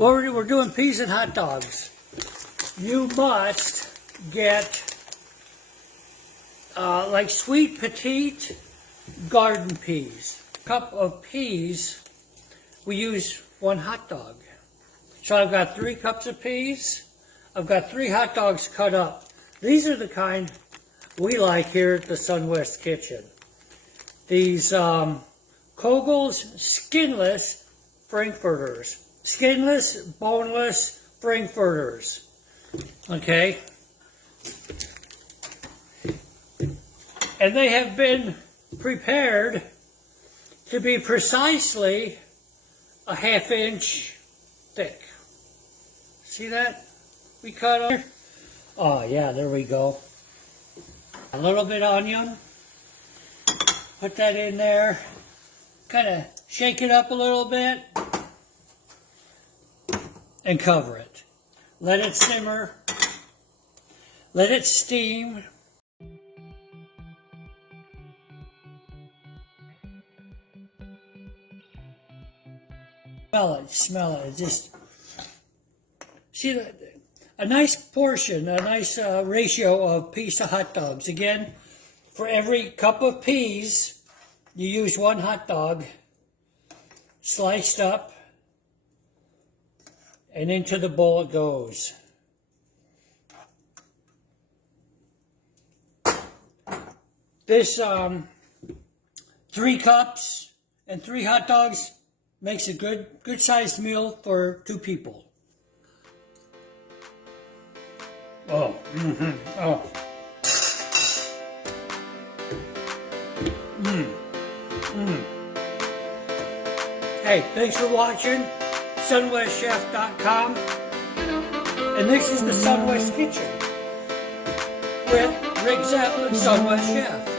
Well, we're doing peas and hot dogs. You must get like sweet petite garden peas. A cup of peas, we use 1 hot dog. So I've got 3 cups of peas. I've got 3 hot dogs cut up. These are the kind we like here at the Sunwest Kitchen. These Kogel's skinless frankfurters. Skinless, boneless frankfurters. Okay? And they have been prepared to be precisely a 1/2 inch thick. See that? We cut on. Oh yeah, there we go. A little bit of onion. Put that in there. Kind of shake it up a little bit. And cover it. Let it simmer. Let it steam. Smell it. Just see a nice portion, a nice ratio of peas to hot dogs. Again, for every cup of peas, you use 1 hot dog sliced up, and into the bowl it goes. This 3 cups and 3 hot dogs makes a good sized meal for 2 people. Oh, oh. Hey, thanks for watching. SunwestChef.com. And this is the Sunwest Kitchen with Rick Zepp and Sunwest Chef.